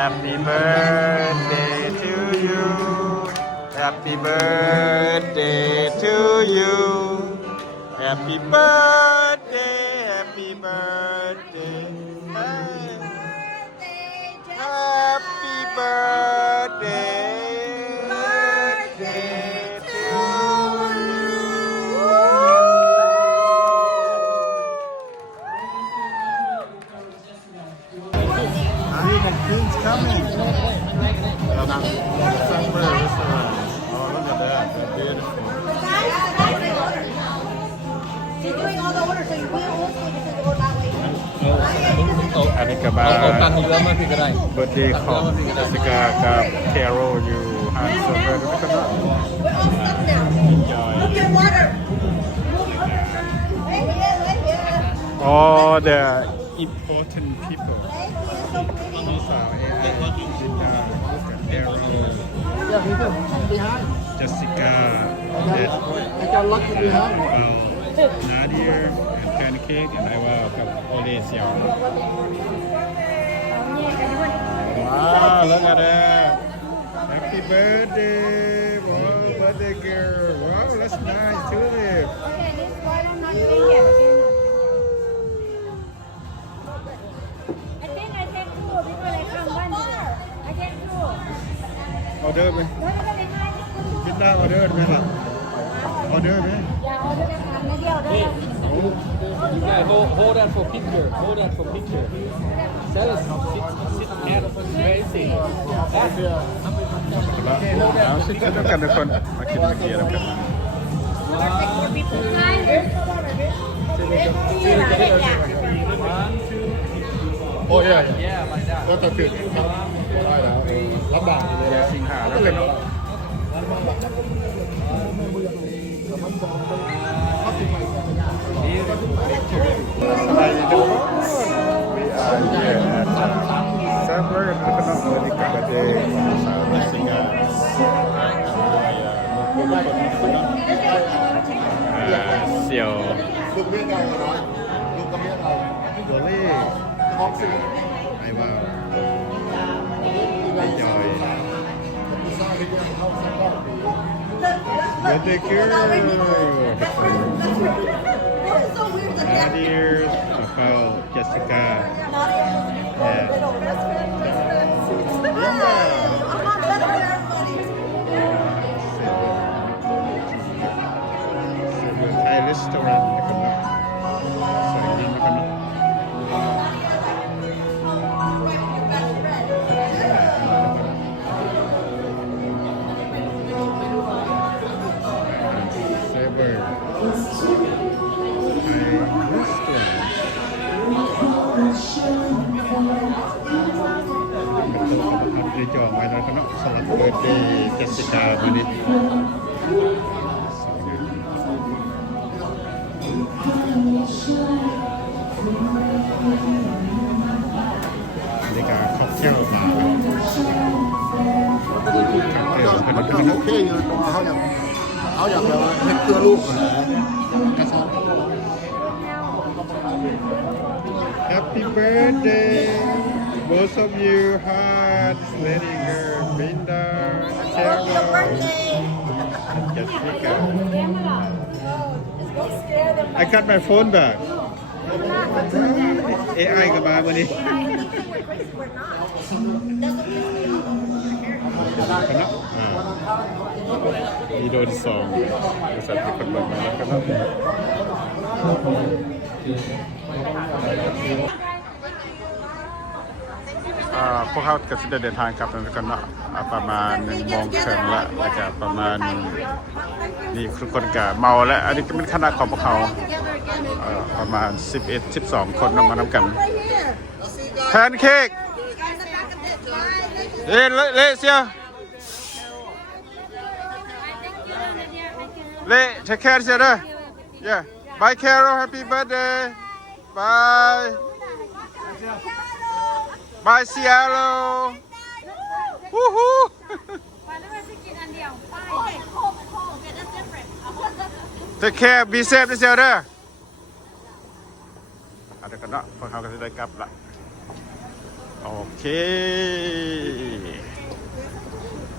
Happy birthday to you Happy birthday to you Happy birthday Happy birthday Happy birthday King's coming. December restaurant. Oh, look at that. That's beautiful. She's doing all the orders, so you will also just go that way. อันนี้ก็มา ตังค์เยอะมากพี่ก็ได้ birthday ของเจสสิก้ากับ Carol อยู่ฮันเซอร์เวอร์ก็ได้ We're all stuck now. Move your water. Right here, right here. All the important people. Right here, so pretty. พี่สาวเองจินดากับ Carol Yeah, people behind. เจสสิก้า I got lucky behind. Nadia and Pancake and I will กับโอเลเซียว Wow, look at that. Happy birthday. Wow, birthday girl. Wow, that's nice. Tulip. Okay, this part I'm not doing yet. I think I take two because I come one here. I take two. ออเดอร์ไหม No, no, no, behind this one. คิดได้ออเดอร์ไหมล่ะออเดอร์ไหม Yeah, order the pan, maybe order the You guys hold that for picture. Hold that for picture. Sellers sit at crazy. เอาสิคิดด้วยกันทุกคนมาคิดมาเกียร์แล้วกัน take four people. Yeah. Oh yeah. Yeah, like that. แล้วก็คือได้แล้วลำบากเลยนะ สิงหาแล้วกัน How are you doing? We are here at Summer Economic Birthdayของสาวสิงหาเสี่ยว ลูกเมียเราเนาะลูกกับเมียเรา โดลี่ ท้องสิง ไอวาวไอจอย ผู้สร้างที่ยังเข้าสังกัดปี Birthday girl This is so weird. The Nadia about Jessica I'm not best friend. I'm not better than everybody. ไทยรีสตอรันนะครับเนาะสวยจริงนะครับเนาะเซเวอร์ไทยรีสตอรันได้จองไว้แล้วก็เนาะสำหรับเบิร์ธเดย์เจสสิก้าวันนี้นี่ก็ค็อกเทลมาค็อกเทลเป็น มัน ข ก็ น โอ ม เคอยู่ตรงเขาอย่างแบบว่าเฮ็ดเพื่อลูกเหรอ Happy birthday both of you hearts lady girl Binda Happy Carol birthday. Jessica Go scare them. I got my phone back AI ก็มาวันนี้ I think we're crazy. We're not. Doesn't piss me off. กันเนาะมีโดนสองบริษัทที่คนเบิกมาแล้วกันเนาะพวกเขาก็จะเดินทางกลับแล้วกันเนาะประมาณ1 โมงครึ่งละแล้วก็ประมาณนี่ทุกคนก็เมาแล้วอันนี้ก็เป็นคณะของพวกเขาประมาณ11-12 คนมานำกัน Right here. แพนเค้ก Guys, the back of this line. เละเสียเละเทคแคร์เสียเด้อ yeah bye Carol happy birthday bye bye Cielo woohoo take care be safe เสียเด้อเอาเดี๋ยวกันเนาะพวกเขาก็จะได้กลับละโอเค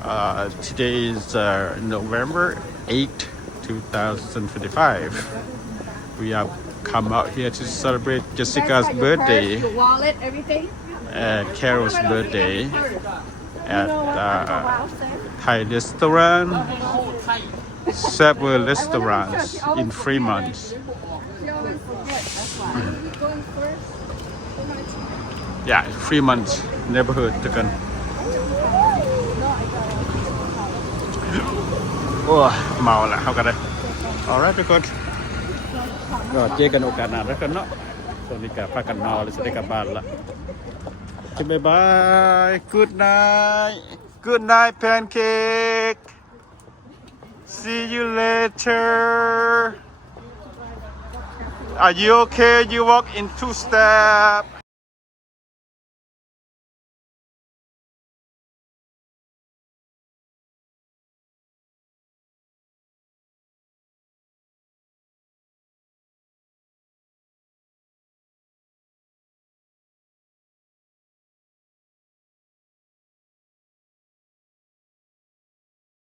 Today is November 8, 2025. We have come out here to celebrate Jessica's birthday Your wallet, everything. and Carol's birthday at Thai restaurant, several restaurants in Fremont. She always forget. That's why. You going first? Yeah, Fremont neighborhood ทุกคนโอ้เมาละเขากันเลย alright ทุกคนก็เจอกันโอกาสหน้าแล้วกันเนาะตอนนี้ก็พากันเมาเลยจะได้กลับบ้านละบ๊ายบาย good night pancake see you later are you okay you walk in 2 steps